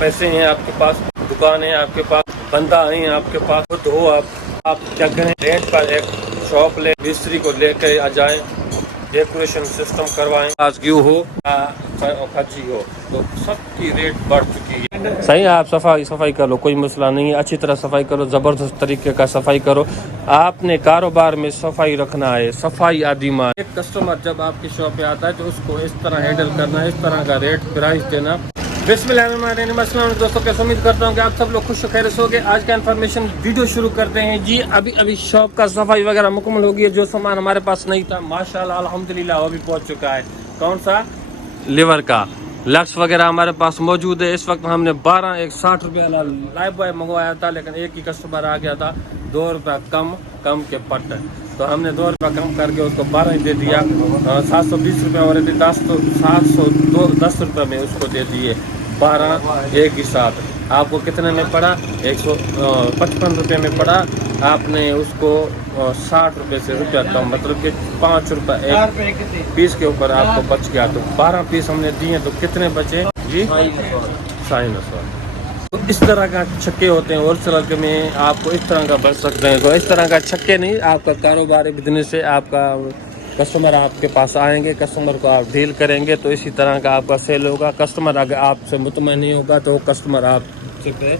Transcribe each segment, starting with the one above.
पैसे हैं आपके पास, दुकान है आपके पास, बंदा है आपके पास, खुद हो आप क्या करें, रेंट पर एक शॉप ले, मिस्त्री को लेकर आ जाएं, डेकोरेशन सिस्टम करवाएं, ताजगी हो खर्ची हो, तो सबकी रेट बढ़ चुकी है। सही है, आप सफाई करो, कोई मसला नहीं है, अच्छी तरह सफाई करो, ज़बरदस्त तरीके का सफाई करो। आपने कारोबार में सफाई रखना है, सफाई आदिमा। एक कस्टमर जब आपकी शॉप पे आता है तो उसको इस तरह हैंडल करना है, इस तरह का रेट प्राइस देना। बिस्मिल्लाहिर्रहमानिर्रहीम, दोस्तों कैसे, उम्मीद करता हूँ कि आप सब लोग खुश खैर से होंगे। आज का इन्फॉर्मेशन वीडियो शुरू करते हैं जी। अभी शॉप का सफाई वगैरह मुकम्मल हो गई है। जो सामान हमारे पास नहीं था माशाल्लाह अल्हम्दुलिल्लाह वो भी पहुँच चुका है। कौन सा, लिवर का लक्स वगैरह हमारे पास मौजूद है। इस वक्त हमने 60 रुपये लाइव बॉय मंगवाया था, लेकिन एक ही कस्टमर आ गया था, 2 रुपये कम के पट, तो हमने 2 रुपये कम करके उसको 12 ही दे दिया। 720 रुपये और 710 रुपये में उसको दे दिए 12 एक ही साथ। आपको कितने में पड़ा, 155 रुपये में पड़ा। आपने उसको 60 रुपये से रुपया कम, मतलब कि 5 रुपये एक पीस के ऊपर आपको बच गया। तो 12 पीस हमने दिए, तो कितने बचे जी, 950। तो इस तरह का छक्के होते हैं होलसेल में, आपको इस तरह का बच सकते हैं। तो इस तरह का छक्के नहीं, आपका कारोबार बिजनेस से आपका कस्टमर आपके पास आएंगे, कस्टमर को आप डील करेंगे, तो इसी तरह का आपका सेल होगा। कस्टमर अगर आपसे मुतमईन नहीं होगा तो कस्टमर आपसे पे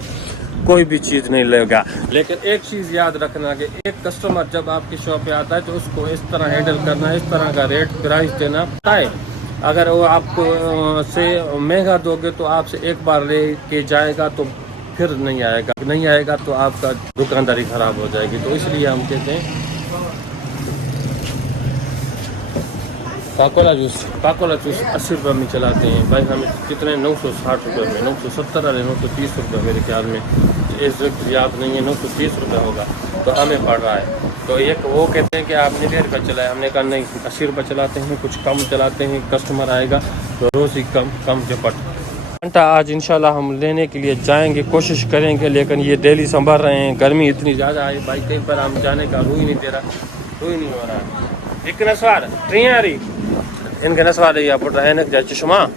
कोई भी चीज़ नहीं लेगा। लेकिन एक चीज़ याद रखना कि एक कस्टमर जब आपकी शॉप पे आता है तो उसको इस तरह हैंडल करना है, इस तरह का रेट प्राइस देना है। अगर वो आपको से महंगा दोगे तो आपसे एक बार ले के जाएगा तो फिर नहीं आएगा तो आपका दुकानदारी ख़राब हो जाएगी। तो इसलिए हम कहते हैं पाकोला जूस 80 रुपये में चलाते हैं भाई। हमें कितने 960 रुपये में, 970 वाले 930 रुपये मेरे ख्याल में, इस वक्त याद नहीं है, 930 रुपये होगा तो हमें पड़ रहा है। तो एक वो कहते हैं कि आपने 1.5 रुपये चलाया, हमने कहा नहीं 80 रुपये चलाते हैं, कुछ कम चलाते हैं, कस्टमर आएगा तो रोज़ ही कम के पट। घंटा आज इंशाल्लाह हम लेने के लिए जाएंगे, कोशिश करेंगे, लेकिन ये डेली संभल रहे हैं। गर्मी इतनी ज़्यादा है भाई, कहीं पर हम जाने का रूह ही नहीं हो रहा है। एक नस्वार ट्रेन आ रही, इनके नस्वार या पड़ रहा है चश्मा।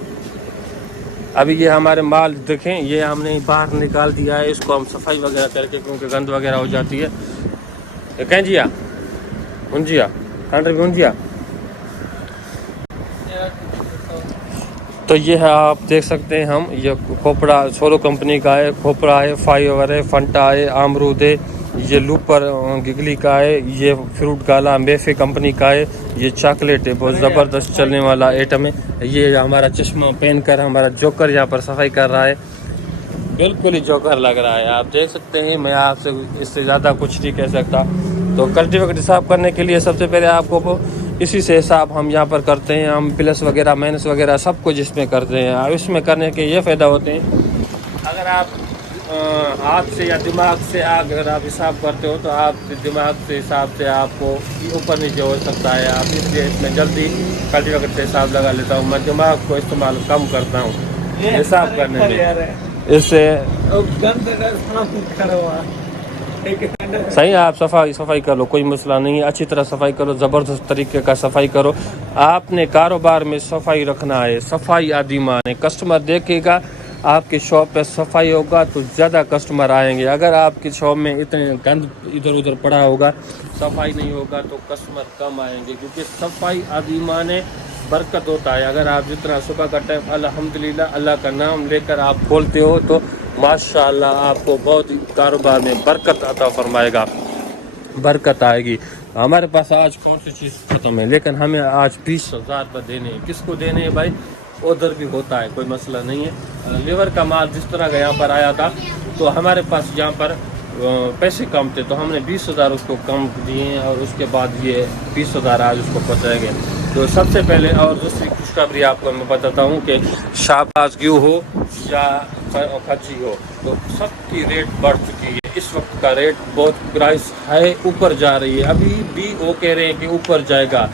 अभी ये हमारे माल देखें, ये हमने बाहर निकाल दिया है, इसको हम सफाई वगैरह करके, क्योंकि गंद वगैरह हो जाती है। कहीं जिया हुंजिया तो ये है, आप देख सकते हैं हम, ये खोपड़ा सोलो कंपनी का है, खोपड़ा है, फाइवर है, फंटा है, अमरूद है, ये लूपर गिगली का है, ये फ्रूट गाला मेफे कंपनी का है, ये चॉकलेट है, बहुत ज़बरदस्त चलने वाला आइटम है। ये हमारा चश्मा पहन कर हमारा जोकर यहाँ पर सफाई कर रहा है, बिल्कुल ही जोकर लग रहा है, आप देख सकते हैं। मैं आपसे इससे ज़्यादा कुछ नहीं कह सकता। तो कल्टीवेटर साफ करने के लिए सबसे पहले आपको इसी से हिसाब हम यहाँ पर करते हैं। हम प्लस वगैरह माइनस वगैरह सब कुछ इसमें करते हैं। अब इसमें करने के ये फ़ायदा होते हैं, अगर आप हाथ से या दिमाग से अगर आप हिसाब करते हो तो आप दिमाग से हिसाब से आपको ऊपर नीचे हो सकता है। आप इसलिए इसमें जल्दी कल्टीवेटर से हिसाब लगा लेता हूँ। मैं दिमाग को इस्तेमाल कम करता हूँ हिसाब करने में, इससे सही है। आप सफाई करो, कोई मसला नहीं है, अच्छी तरह सफाई करो, ज़बरदस्त तरीके का सफाई करो। आपने कारोबार में सफाई रखना है, सफाई आदिमा है। कस्टमर देखेगा आपकी शॉप पे सफाई होगा तो ज़्यादा कस्टमर आएंगे। अगर आपकी शॉप में इतने गंद इधर उधर पड़ा होगा, सफाई नहीं होगा तो कस्टमर कम आएंगे, क्योंकि सफाई आदिमा ने बरकत होता है। अगर आप जितना सुबह का टाइम अल्हम्दुलिल्लाह अल्लाह का नाम लेकर आप खोलते हो तो माशाल्लाह आपको बहुत कारोबार में बरकत अता फरमाएगा, बरकत आएगी। हमारे पास आज कौन सी चीज़ ख़त्म है, लेकिन हमें आज 20,000 रुपये देने हैं। किसको देने हैं भाई, उधर भी होता है, कोई मसला नहीं है। लेबर का माल जिस तरह का यहाँ पर आया था तो हमारे पास यहाँ पर पैसे कम थे, तो हमने 20,000 उसको कम दिए और उसके बाद ये 20,000 आज उसको पहुँचाएंगे। तो सबसे पहले और दूसरी खुशखबरी आपको मैं बताता हूँ कि शाबाश ग्यू हो या खर्ची हो, तो सबकी रेट बढ़ चुकी है। इस वक्त का रेट बहुत प्राइस है, ऊपर जा रही है। अभी भी वो कह रहे हैं कि ऊपर जाएगा,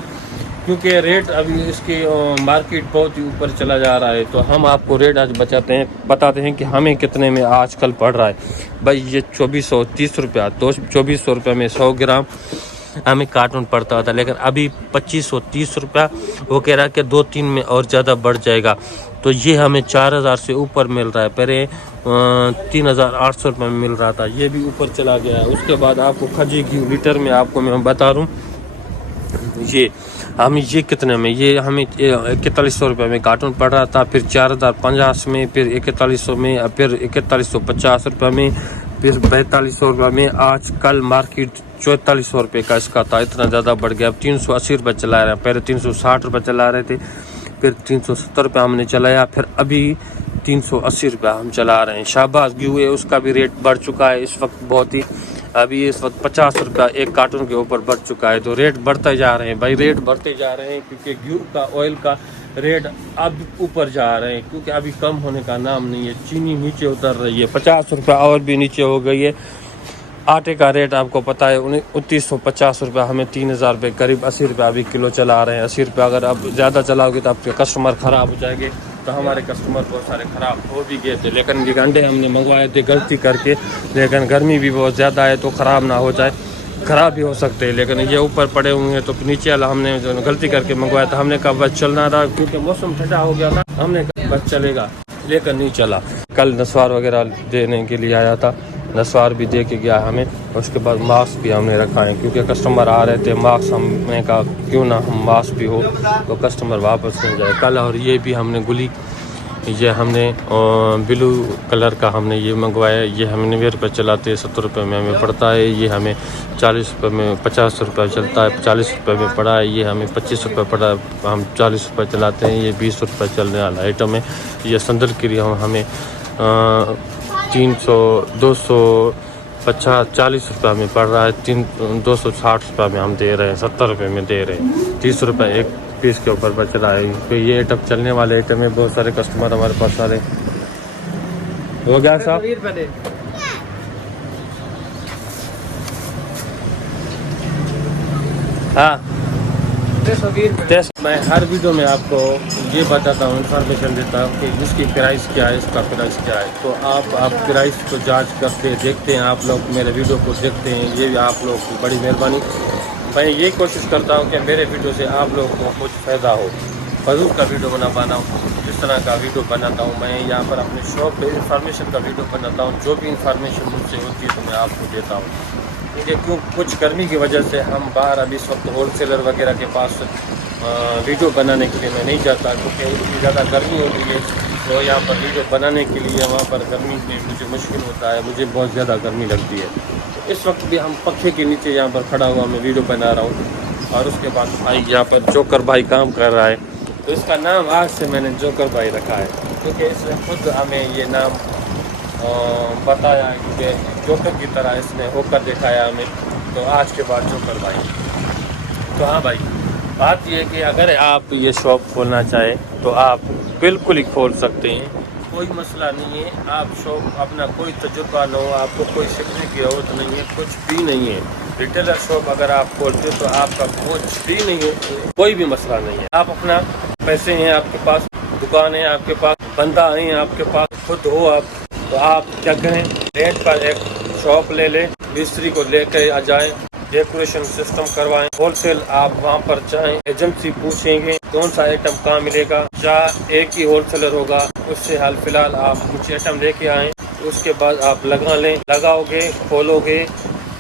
क्योंकि रेट अभी इसकी मार्केट बहुत ही ऊपर चला जा रहा है। तो हम आपको रेट आज बताते हैं कि हमें कितने में आजकल पड़ रहा है। भाई ये 2430 रुपया, तो 2400 रुपये में 100 ग्राम हमें कार्टून पड़ता था, लेकिन अभी 2530 रुपया वो कह रहा है कि 2-3 में और ज़्यादा बढ़ जाएगा। तो ये हमें 4000 से ऊपर मिल रहा है। पहले 3,800 रुपये में मिल रहा था, ये भी ऊपर चला गया है। उसके बाद आपको खजी घी लीटर में आपको मैं बता दूँ, ये कितने में, ये हमें 4100 रुपये में कार्टून पड़ रहा था, फिर 4050 में, फिर 4100 में, फिर 4150 रुपये में, फिर 4200 रुपये में। आज कल मार्केट 4400 रुपये का इसका था, इतना ज़्यादा बढ़ गया। अब 380 रुपये चला रहे हैं, पहले 360 रुपये चला रहे थे, फिर 370 रुपये हमने चलाया, फिर अभी 380 रुपये हम चला रहे हैं। शाहबाज घी है, उसका भी रेट बढ़ चुका है इस वक्त बहुत ही, अभी इस वक्त 50 रुपये एक कार्टून के ऊपर बढ़ चुका है। तो रेट बढ़ते जा रहे हैं भाई, रेट बढ़ते जा रहे हैं, क्योंकि घी का ऑयल का रेट अब ऊपर जा रहे हैं, क्योंकि अभी कम होने का नाम नहीं है। चीनी नीचे उतर रही है, 50 रुपये और भी नीचे हो गई है। आटे का रेट आपको पता है 2950 रुपये, हमें 3000 रुपये करीब 80 रुपये अभी किलो चला रहे हैं। 80 रुपये अगर आप ज़्यादा चलाओगे तो आपके कस्टमर ख़राब हो जाएंगे। तो हमारे कस्टमर बहुत सारे ख़राब हो भी गए थे, लेकिन ये अंडे हमने मंगवाए थे गलती करके, लेकिन गर्मी भी बहुत ज़्यादा है तो ख़राब ना हो जाए, ख़राब भी हो सकते हैं। लेकिन ये ऊपर पड़े हुए हैं तो नीचे वाला हमने जो गलती करके मंगवाया था, हमने कहा बस चलना रहा, क्योंकि मौसम ठंडा हो गया था, हमने कहा बस चलेगा, लेकिन नहीं चला। कल नस्वार वगैरह देने के लिए आया था, नस्वार भी दे के गया हमें। उसके बाद मास्क भी हमने रखा है, क्योंकि कस्टमर आ रहे थे, मास्क हमने कहा क्यों ना हम मास्क भी हो तो कस्टमर वापस नहीं जाए कल। और ये भी हमने गुली, ये हमने ब्लू कलर का हमने ये मंगवाया, ये हमें 90 रुपये चलाते हैं, 70 रुपये में हमें पड़ता है। ये हमें 40 रुपये में 50 रुपये चलता है, 40 रुपये में पड़ा है। ये हमें 25 रुपये पड़ा है, हम 40 रुपये चलाते हैं। ये 20 रुपये चलने वाला आइटम है। ये संदल के लिए हमें 300 250 40 रुपये में पड़ रहा है, 260 रुपये में हम दे रहे हैं, 70 रुपये में दे रहे हैं, 30 रुपये एक पीस के ऊपर बच रहा है। तो ये आइटम चलने वाले आइटम है, बहुत सारे कस्टमर हमारे पास आ रहे हैं। हो गया साहब, हाँ। मैं हर वीडियो में आपको ये बताता हूँ, इन्फॉर्मेशन देता हूँ कि इसकी प्राइस क्या है, इसका प्राइस क्या है। तो आप प्राइस को जांच करते देखते हैं, आप लोग मेरे वीडियो को देखते हैं, ये भी आप लोग की बड़ी मेहरबानी। मैं ये कोशिश करता हूँ कि मेरे वीडियो से आप लोगों को कुछ फ़ायदा हो, फजूल का वीडियो बना पाऊँ। जिस तरह का वीडियो बनाता हूँ मैं यहाँ पर अपने शॉप पे इन्फॉर्मेशन का वीडियो बनाता हूँ, जो भी इन्फॉर्मेशन मुझसे होती है तो मैं आपको देता हूँ। मुझे क्यों कुछ गर्मी की वजह से हम बाहर अभी इस वक्त होलसेलर वगैरह के पास वीडियो बनाने के लिए मैं नहीं जाता, क्योंकि इतनी ज़्यादा गर्मी हो रही है। तो यहाँ पर वीडियो बनाने के लिए वहाँ पर गर्मी में मुझे मुश्किल होता है, मुझे बहुत ज़्यादा गर्मी लगती है। तो इस वक्त भी हम पंखे के नीचे यहाँ पर खड़ा हुआ मैं वीडियो बना रहा हूँ। और उसके बाद भाई यहाँ पर जोकर भाई काम कर रहा है, तो इसका नाम आज से मैंने जोकर भाई रखा है, क्योंकि इसने खुद हमें ये नाम बताया है, क्योंकि जोकर की तरह इसने होकर दिखाया हमें। तो आज के बाद जोकर भाई। तो हाँ भाई, बात ये है कि अगर आप ये शॉप खोलना चाहें तो आप बिल्कुल ही खोल सकते हैं, कोई मसला नहीं है। आप शॉप अपना कोई तजुर्बा ना हो, आपको कोई सीखने की ज़रूरत नहीं है, कुछ भी नहीं है। रिटेलर शॉप अगर आप खोलते हो तो आपका कुछ भी नहीं है, कोई भी मसला नहीं है। आप अपना पैसे हैं आपके पास, दुकान है आपके पास, बंदा है आपके पास, खुद हो आप, तो आप क्या करें, रेंट पर एक शॉप ले लें, मिस्त्री को लेकर आ जाएं, डेकोरेशन सिस्टम करवाएं। होलसेल आप वहां पर जाएं, एजेंसी पूछेंगे कौन सा आइटम कहाँ मिलेगा, या एक ही होलसेलर होगा, उससे हाल फिलहाल आप कुछ आइटम लेके आएँ। उसके बाद आप लगा लें, लगाओगे, खोलोगे,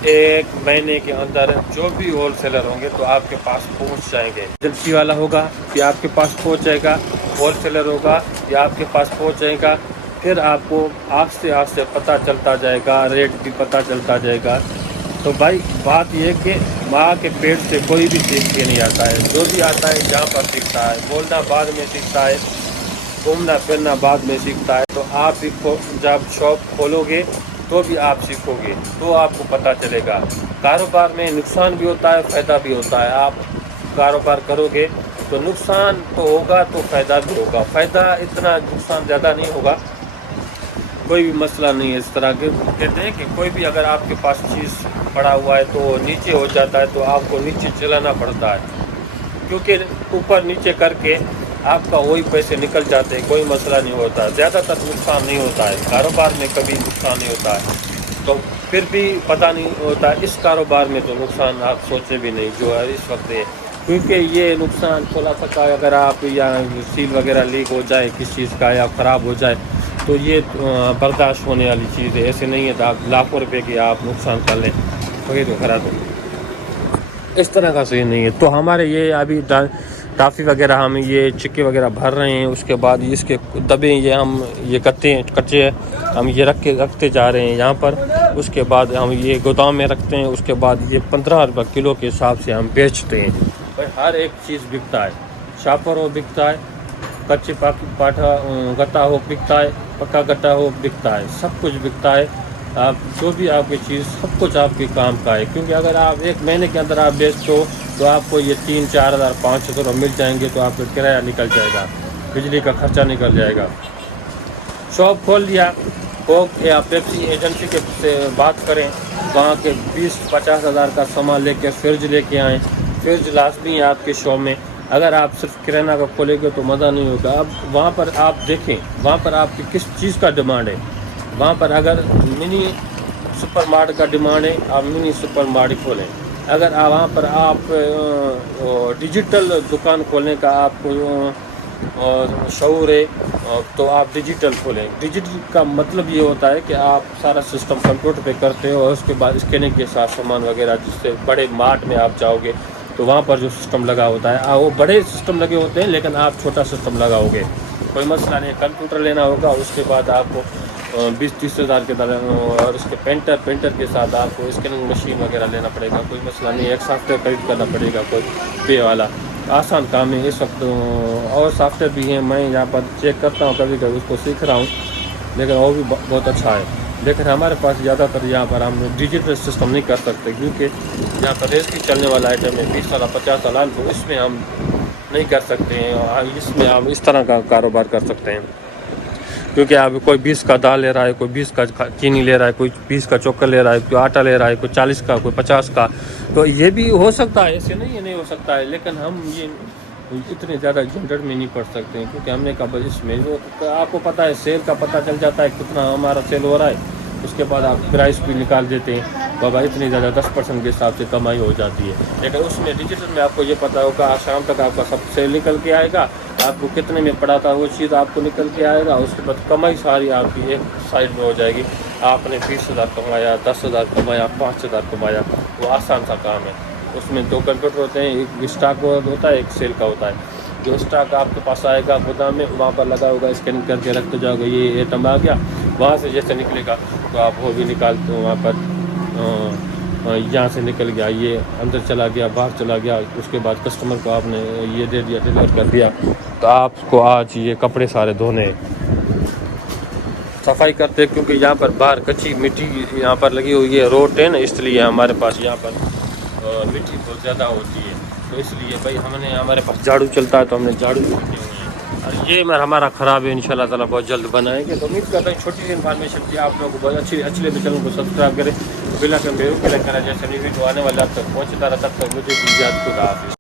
1 महीने के अंदर जो भी होलसेलर होंगे तो आपके पास पहुंच जाएंगे। एजेंसी वाला होगा या आपके पास पहुंच जाएगा, होलसेलर होगा या आपके पास पहुंच जाएगा। फिर आपको आस्ते आस्ते पता चलता जाएगा, रेट भी पता चलता जाएगा। तो भाई बात ये कि माँ के पेट से कोई भी सीख के नहीं आता है, जो भी आता है जहाँ पर सीखता है, बोलना बाद में सीखता है, घूमना फिरना बाद में सीखता है। तो आप भी जब शॉप खोलोगे तो भी आप सीखोगे, तो आपको पता चलेगा। कारोबार में नुकसान भी होता है, फ़ायदा भी होता है। आप कारोबार करोगे तो नुकसान तो होगा तो फ़ायदा भी होगा, फ़ायदा इतना, नुकसान ज़्यादा नहीं होगा, कोई भी मसला नहीं है। इस तरह के कहते हैं कि कोई भी अगर आपके पास चीज़ पड़ा हुआ है तो नीचे हो जाता है तो आपको नीचे चलाना पड़ता है, क्योंकि ऊपर नीचे करके आपका वही पैसे निकल जाते हैं, कोई मसला नहीं होता, ज़्यादातर नुकसान नहीं होता है कारोबार में, कभी नुकसान नहीं होता है। तो फिर भी पता नहीं होता इस कारोबार में तो नुकसान आप सोचे भी नहीं जो है इस वक्त है, क्योंकि ये नुकसान थोड़ा सा का अगर आप या सील वगैरह लीक हो जाए किसी चीज़ का या ख़राब हो जाए تو یہ برداشت ہونے والی چیز ہے. ایسے نہیں ہے تو آپ لاکھوں روپے کی آپ نقصان کر لیں بغیر تو خراب ہو. اس طرح کا صحیح نہیں ہے. تو ہمارے یہ ابھی ٹافی وغیرہ ہم یہ چکے وغیرہ بھر رہے ہیں. اس کے بعد اس کے دبے یہ ہم یہ کچے ہم یہ رکھتے جا رہے ہیں یہاں پر. اس کے بعد ہم یہ گودام میں رکھتے ہیں. اس کے بعد یہ 15 روپے کلو کے حساب سے ہم بیچتے ہیں. بھائی ہر ایک چیز بکتا ہے. شاپر ہو بکتا ہے, کچے پاٹھا گتا ہو بکتا ہے, پکا گتا ہو بکتا ہے, سب کچھ بکتا ہے. آپ جو بھی آپ کی چیز سب کچھ آپ کے کام کا ہے. کیونکہ اگر آپ ایک مہینے کے اندر آپ بیچتے ہو تو آپ کو یہ 3-4 ہزار 500 روپے مل جائیں گے. تو آپ کا کرایہ نکل جائے گا, بجلی کا خرچہ نکل جائے گا. شاپ کھول لیا کوک یا پیپسی ایجنسی کے سے بات کریں, وہاں کے 20-50 ہزار کا سامان لے کے فریج لے کے آئیں. فریج لازمی ہے آپ کے شاپ میں. اگر آپ صرف کرانہ کا کھولیں گے تو مزہ نہیں ہوگا. اب وہاں پر آپ دیکھیں وہاں پر آپ کی کس چیز کا ڈیمانڈ ہے. وہاں پر اگر منی سپر مارکیٹ کا ڈیمانڈ ہے آپ منی سپر مارکیٹ کھولیں. اگر وہاں پر آپ ڈیجیٹل دکان کھولنے کا آپ کو شعور ہے تو آپ ڈیجیٹل کھولیں. ڈیجیٹل کا مطلب یہ ہوتا ہے کہ آپ سارا سسٹم کمپیوٹر پہ کرتے ہو اور اس کے بعد اسکیننگ کے ساتھ سامان وغیرہ. جس سے بڑے مارٹ میں آپ جاؤ گے تو وہاں پر جو سسٹم لگا ہوتا ہے وہ بڑے سسٹم لگے ہوتے ہیں, لیکن آپ چھوٹا سسٹم لگاؤ گے کوئی مسئلہ نہیں. کمپیوٹر لینا ہوگا, اس کے بعد آپ کو 20-30 ہزار کے درمیان, اور اس کے پرنٹر کے ساتھ آپ کو اسکیننگ مشین وغیرہ لینا پڑے گا. کوئی مسئلہ نہیں. ایک سافٹ ویئر خرید کرنا پڑے گا کوئی پے والا. آسان کام ہے اس وقت. اور سافٹ ویئر بھی ہیں, میں یہاں پر چیک کرتا ہوں کبھی کبھی, اس کو سیکھ رہا ہوں, لیکن وہ بھی بہت اچھا ہے. لیکن ہمارے پاس زیادہ تر یہاں پر ہم ڈیجیٹل سسٹم نہیں کر سکتے کیونکہ یہاں پر ریس کی چلنے والا آئٹم ہے 20 سال 50 سال, تو اس میں ہم نہیں کر سکتے ہیں. اس میں ہم اس طرح کا کاروبار کر سکتے ہیں کیونکہ اب کوئی 20 کا دال لے رہا ہے, کوئی 20 کا چینی لے رہا ہے, کوئی 20 کا چوکر لے رہا ہے, کوئی آٹا لے رہا ہے, کوئی 40 کا, کوئی 50 کا. تو یہ بھی ہو سکتا ہے, ایسے نہیں نہیں ہو سکتا ہے. لیکن ہم یہ اتنے زیادہ جھنجھٹ میں نہیں پڑ سکتے ہیں کیونکہ ہم نے کہا اس میں آپ کو پتہ ہے سیل کا پتہ چل جاتا ہے کتنا ہمارا سیل ہو رہا ہے. اس کے بعد آپ پرائس بھی نکال دیتے ہیں بابا اتنی زیادہ 10% کے حساب سے کمائی ہو جاتی ہے. لیکن اس میں ڈیجیٹل میں آپ کو یہ پتہ ہوگا شام تک آپ کا سب سیل نکل کے آئے گا, آپ کو کتنے میں پڑا تھا وہ چیز آپ کو نکل کے آئے گا. اس کے بعد کمائی ساری آپ کی ایک سائڈ میں ہو جائے گی. آپ نے 20 ہزار کمایا, 10 ہزار کمایا, 5 ہزار کمایا, وہ آسان سا کام ہے. اس میں 2 کمپیوٹر ہوتے ہیں, ایک اسٹاک ہوتا ہے, ایک سیل کا ہوتا ہے. جو اسٹاک آپ کے پاس آئے گا گودام میں وہاں پر لگا ہوگا, اسکین کر کے رکھتے جاؤ گے, یہ ایٹم آ گیا, وہاں سے جیسے نکلے گا تو آپ وہ بھی نکالتے ہو. وہاں پر یہاں سے نکل گیا, یہ اندر چلا گیا, باہر چلا گیا. اس کے بعد کسٹمر کو آپ نے یہ دے دیا, ڈلیور کر دیا. تو آپ کو آج یہ کپڑے سارے دھونے صفائی کرتے کیونکہ یہاں پر باہر کچی مٹی یہاں پر لگی ہوئی ہے, روڈ ہے نا, اس لیے ہمارے پاس یہاں پر مٹی بہت زیادہ ہوتی ہے. تو اس لیے بھائی ہمارے پاس جھاڑو چلتا ہے تو ہم نے جھاڑو بھی رکھے ہوئے ہیں. اور یہ ہمارا خراب ہے, انشاءاللہ تعالیٰ بہت جلد بنائیں گے. تو امید کرتا ہوں چھوٹی سی انفارمیشن تھی آپ لوگوں کو بہت اچھی چینل کو سبسکرائب کریں, بلا کے بیرو کلک کریں, جیسے ویڈیو آنے والا آپ تک پہنچتا رہا. تب تک مجھے بھی یاد خدا حافظ.